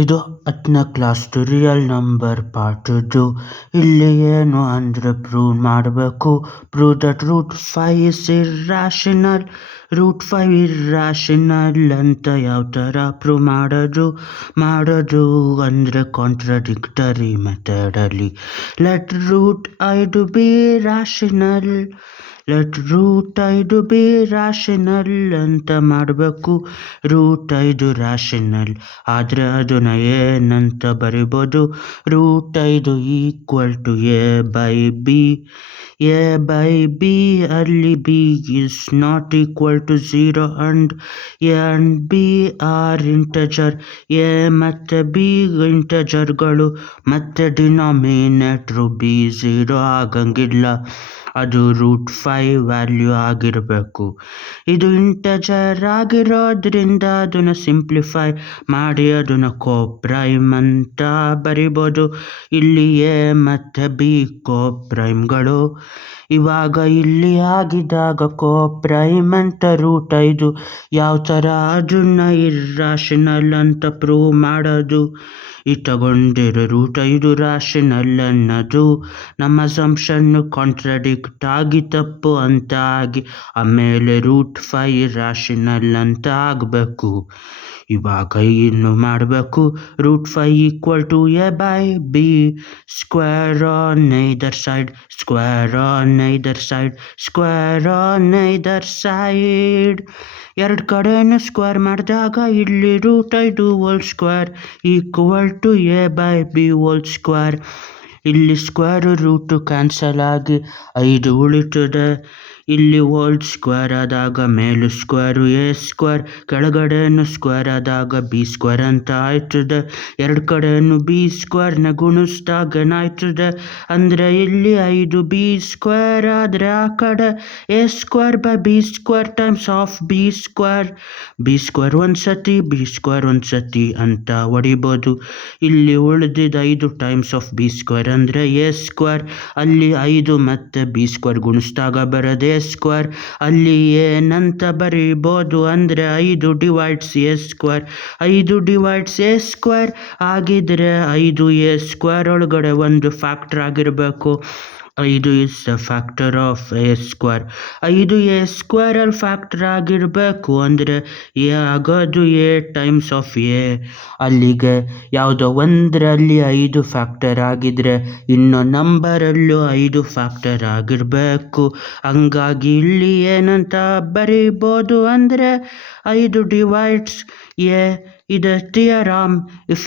ಇದು 10ನೇ ಕ್ಲಾಸ್ದು real number ಪಾರ್ಟ್ದು. ಇಲ್ಲಿ ಏನು ಅಂದರೆ ಪ್ರೂವ್ ಮಾಡಬೇಕು. Prove that √5 is irrational. √5 irrational ಅಂತ ಯಾವ ಥರ ಪ್ರೂವ್ ಮಾಡೋದು ಅಂದರೆ ಕಾಂಟ್ರಡಿಕ್ಟರಿ ಮೆಥಡಲ್ಲಿ. Let √5 be rational. √5 be rational ಅಂತ ಮಾಡಬೇಕು. √5 ರಾಷನಲ್ ಆದರೆ ಅದನ್ನು ಏನಂತ ಬರಿಬೋದು? √5 = a/b ಅಲ್ಲಿ b is not equal to 0 and a and b are integer. a ಮತ್ತು b ಇಂಟಜರ್ಗಳು ಮತ್ತು ಡಿನಾಮಿನೇಟ್ರು b 0 ಆಗಂಗಿಲ್ಲ. ಅದು √5 ವ್ಯಾಲ್ಯೂ ಆಗಿರಬೇಕು. ಇದು ಇಂಟಜರ್ ಆಗಿರೋದ್ರಿಂದ ಅದನ್ನು ಸಿಂಪ್ಲಿಫೈ ಮಾಡಿ ಅದನ್ನು ಕೋಪ್ರೈಮ್ ಅಂತ ಬರಿಬೋದು. ಇಲ್ಲಿ ಎ ಮತ್ತು ಬಿ ಕೋಪ್ರೈಮ್ಗಳು. ಇವಾಗ ಇಲ್ಲಿ ಆಗಿದ್ದಾಗ ಕೋಪ್ರೈಮ್ ಅಂತ √5 ಯಾವ ಥರ ಅದನ್ನು ಇರ್ರಾಷನಲ್ ಅಂತ ಪ್ರೂವ್ ಮಾಡೋದು? ಈ ತಗೊಂಡಿರೋ √5 ರಾಷನಲ್ ಅನ್ನೋದು ನಮ್ಮ ಅಸಂಪ್ಷನ್ನು ಕಾಂಟ್ರಡಿಕ್ಟ್ ಆಗಿ ತಪ್ಪು ಅಂತ ಆಗಿ ಆಮೇಲೆ √5 ರಾಷನಲ್ ಅಂತ ಆಗಬೇಕು. ಇವಾಗ ಇನ್ನು ಮಾಡಬೇಕು. √5 = a/b square on neither side. ಎರಡು ಕಡೆಯನ್ನು ಸ್ಕ್ವೇರ್ ಮಾಡಿದಾಗ ಇಲ್ಲಿ √5² =a/b². ಇಲ್ಲಿ ಸ್ಕ್ವೇರ್ ರೂಟು ಕ್ಯಾನ್ಸಲ್ ಆಗಿ 5 ಉಳಿತದೆ. ಇಲ್ಲಿ ² ಆದಾಗ ಮೇಲು ಸ್ಕ್ವೇರು a², ಕೆಳಗಡೆಯನ್ನು ಸ್ಕ್ವೇರ್ ಆದಾಗ b² ಅಂತ ಆಯ್ತದೆ. ಎರಡು ಕಡೆಯನ್ನು b² ಗುಣಿಸ್ದಾಗ ಏನಾಯ್ತದೆ ಅಂದರೆ ಇಲ್ಲಿ 5b² ಆದರೆ ಆ ಕಡೆ a²/b² ಟೈಮ್ಸ್ ಆಫ್ b² ಒಂದು ಸತಿ b² ಒಂದು ಸತಿ ಅಂತ ಹೊಡಿಬೋದು. ಇಲ್ಲಿ ಉಳಿದಿದ್ದು 5 ಟೈಮ್ಸ್ ಆಫ್ b² ಅಂದರೆ a². ಅಲ್ಲಿ 5 ಮತ್ತು b² ಗುಣಿಸ್ದಾಗ ಬರೋದು a². ಅಲ್ಲಿ ಏನಂತ ಬರೀಬೋದು ಅಂದರೆ 5 ಡಿವೈಡ್ಸ್ a². 5 ಡಿವೈಡ್ಸ್ a² ಆಗಿದ್ರೆ 5a² ಒಳಗಡೆ ಒಂದು ಫ್ಯಾಕ್ಟರ್ ಆಗಿರಬೇಕು. 5 is the factor of a². 5a² ಅಲ್ಲಿ ಫ್ಯಾಕ್ಟರ್ ಆಗಿರಬೇಕು ಅಂದರೆ a ಆಗೋದು a ಟೈಮ್ಸ್ ಆಫ್ a. ಅಲ್ಲಿಗೆ ಯಾವುದೋ ಒಂದರಲ್ಲಿ 5 ಫ್ಯಾಕ್ಟರ್ ಆಗಿದ್ರೆ ಇನ್ನೊಂದು ನಂಬರಲ್ಲೂ 5 ಫ್ಯಾಕ್ಟರ್ ಆಗಿರಬೇಕು. ಹಂಗಾಗಿ ಇಲ್ಲಿ ಏನಂತ ಬರೀಬೋದು ಅಂದರೆ 5 ಡಿವೈಡ್ಸ್ a. ಇದು theorem. If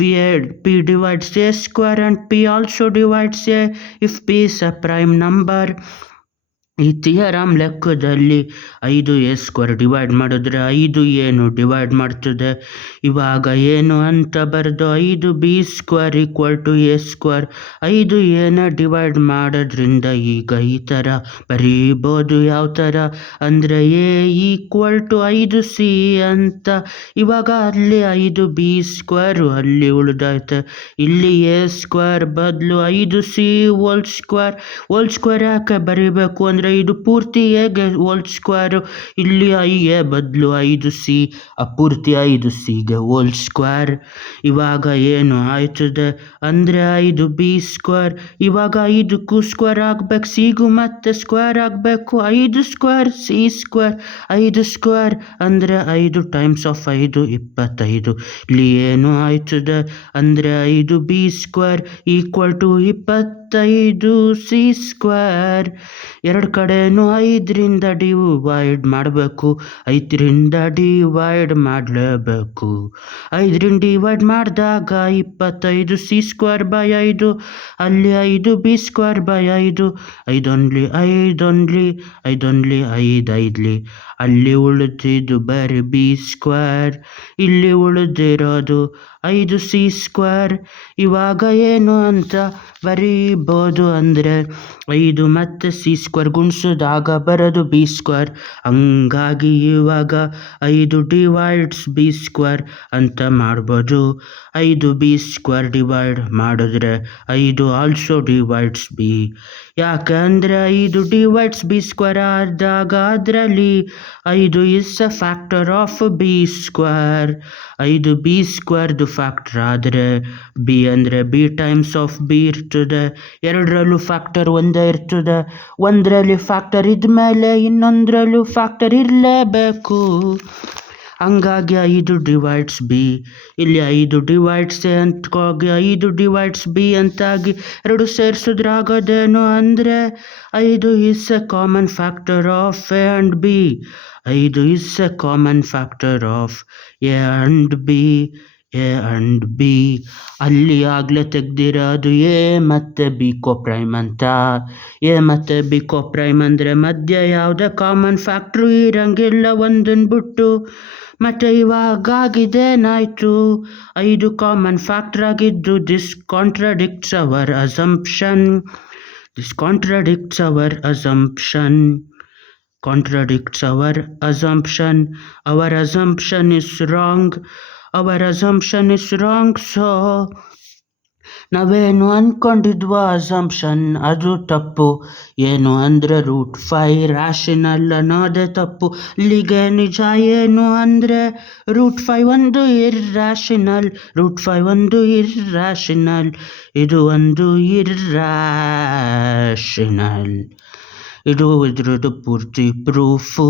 p divides a² and p also divides a, if p is a prime number. ಈ ಥಿಯರಮ್ ಲೆಕ್ಕದಲ್ಲಿ 5a² ಡಿವೈಡ್ ಮಾಡಿದ್ರೆ 5 ಏನು ಡಿವೈಡ್ ಮಾಡ್ತದೆ. ಇವಾಗ ಏನು ಅಂತ ಬರೆದು 5b² = a². 5 ಏನ ಡಿವೈಡ್ ಮಾಡೋದ್ರಿಂದ ಈಗ ಈ ಥರ ಬರೀಬೋದು. ಯಾವ ಥರ ಅಂದರೆ a = 5c ಅಂತ. ಇವಾಗ ಅಲ್ಲಿ 5b² ಅಲ್ಲಿ ಉಳಿದೈತೆ. ಇಲ್ಲಿ a² ಬದಲು 5c² ಯಾಕೆ ಬರೀಬೇಕು ಅಂದರೆ ಇದು ಪೂರ್ತಿ a ² ಇಲ್ಲಿ a ಬದಲು 5c ಪೂರ್ತಿ 5c ² ಇವಾಗ ಏನು ಆಯ್ತದೆ ಅಂದರೆ 5b². ಇವಾಗ 5ಕ್ಕೂ ಸ್ಕ್ವೇರ್ ಆಗಬೇಕು, cಗೂ ಮತ್ತೆ ಸ್ಕ್ವೇರ್ ಆಗಬೇಕು. 5² c². 5² ಅಂದರೆ 5 ಟೈಮ್ಸ್ ಆಫ್ 5 25. ಇಲ್ಲಿ ಏನು ಆಯ್ತದೆ ಅಂದರೆ 5b² = 25c². ಎರಡು ಕಡೆಯೂ 5ರಿಂದ ಡಿವೈಡ್ ಮಾಡಬೇಕು. 5ರಿಂದ ಡಿವೈಡ್ ಮಾಡಲೇಬೇಕು. 5ರಿಂದ ಡಿವೈಡ್ ಮಾಡಿದಾಗ 25c²/5. ಅಲ್ಲಿ 5b²/5. 5 ಅಲ್ಲಿ ಉಳಿದಿದ್ದು ಬರೀ b². ಇಲ್ಲಿ ಉಳಿದಿರೋದು 5c². ಇವಾಗ ಏನು ಅಂತ ಬರೀಬೋದು ಅಂದರೆ 5 ಮತ್ತು c² ಗುಣಿಸಿದಾಗ ಬರೋದು b². ಹಂಗಾಗಿ ಇವಾಗ 5 ಡಿವೈಡ್ಸ್ b² ಅಂತ ಮಾಡ್ಬೋದು. 5b² ಡಿವೈಡ್ ಮಾಡಿದ್ರೆ 5 ಆಲ್ಸೋ ಡಿವೈಡ್ಸ್ b. ಯಾಕೆ ಅಂದರೆ 5 ಡಿವೈಡ್ಸ್ b² ಆದಾಗ ಅದರಲ್ಲಿ 5 is a factor of b square. 5 b ಸ್ಕ್ವೇರ್ದು ಫ್ಯಾಕ್ಟರ್ ಆದರೆ b ಅಂದರೆ b ಟೈಮ್ಸ್ ಆಫ್ b ಇರ್ತದೆ. ಎರಡರಲ್ಲೂ ಫ್ಯಾಕ್ಟರ್ ಒಂದೇ ಇರ್ತದೆ. ಒಂದರಲ್ಲಿ ಫ್ಯಾಕ್ಟರ್ ಇದ್ಮೇಲೆ ಇನ್ನೊಂದರಲ್ಲೂ ಫ್ಯಾಕ್ಟರ್ ಇರಲೇಬೇಕು. ಹಂಗಾಗಿ 5 ಡಿವೈಡ್ಸ್ ಬಿ. ಇಲ್ಲಿ 5 ಡಿವೈಡ್ಸ್ ಎ ಅಂತೋಗಿ 5 ಡಿವೈಡ್ಸ್ ಬಿ ಅಂತಾಗಿ ಎರಡು ಸೇರಿಸಿದ್ರೆ ಆಗೋದೇನು ಅಂದರೆ 5 is A common factor of A and B. 5 is A common factor of A and B. A and B ಅಲ್ಲಿ ಆಗಲೇ ತೆಗ್ದಿರೋದು ಎ ಮತ್ತು ಬಿ ಕೋಪ್ರೈಮ್ ಅಂತ. ಎ ಮತ್ತು ಬಿ ಕೋಪ್ರೈಮ್ ಅಂದರೆ ಮಧ್ಯೆ ಯಾವುದೇ ಕಾಮನ್ ಫ್ಯಾಕ್ಟ್ರು ಇರಂಗಿಲ್ಲ ಒಂದನ್ನು ಬಿಟ್ಟು. ಮತ್ತು ಇವಾಗಾಗಿದ್ದೇನಾಯಿತು, 5 ಕಾಮನ್ ಫ್ಯಾಕ್ಟರ್ ಆಗಿದ್ದು this contradicts our assumption. This contradicts our assumption. Contradicts our assumption. Our assumption is wrong. Our assumption is wrong. So ನಾವೇನು ಅಂದ್ಕೊಂಡಿದ್ವೋ ಅಸಂಪ್ಷನ್ ಅದು ತಪ್ಪು. ಏನು ಅಂದರೆ √5 ರ್ಯಾಷನಲ್ ಅನ್ನೋದೇ ತಪ್ಪು. ಇಲ್ಲಿಗೆ ನಿಜ ಏನು ಅಂದರೆ √5 ಒಂದು ಇರ್ರ್ಯಾಷನಲ್. √5 ಒಂದು ಇರ್ರ್ಯಾಷನಲ್. ಇದು ಒಂದು ಇರ್ರ್ಯಾಷನಲ್. ಇದು ಇದ್ರದ್ದು ಪೂರ್ತಿ ಪ್ರೂಫು.